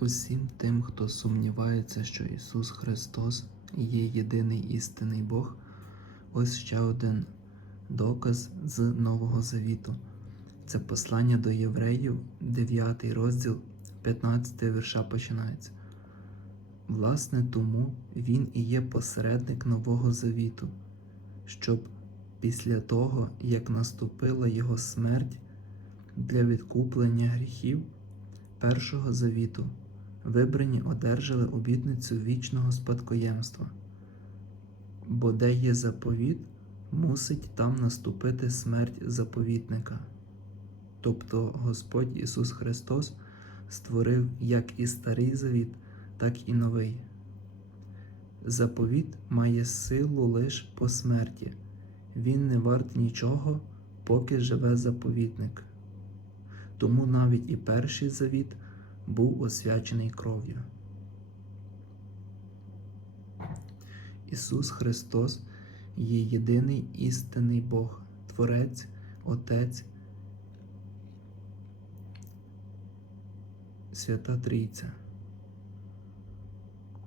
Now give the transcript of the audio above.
Усім тим, хто сумнівається, що Ісус Христос є єдиний істинний Бог, ось ще один доказ з Нового Завіту. Це послання до євреїв, 9 розділ, 15 вірша починається. Власне, тому він і є посередник Нового Завіту, щоб після того, як наступила його смерть для відкуплення гріхів Першого Завіту, вибрані одержали обітницю вічного спадкоємства. Бо де є заповіт, мусить там наступити смерть заповітника. Тобто Господь Ісус Христос створив як і старий завіт, так і новий. Заповіт має силу лише по смерті. Він не варт нічого, поки живе заповітник. Тому навіть і перший завіт був освячений кров'ю. Ісус Христос є єдиний істинний Бог, Творець, Отець, Свята Трійця.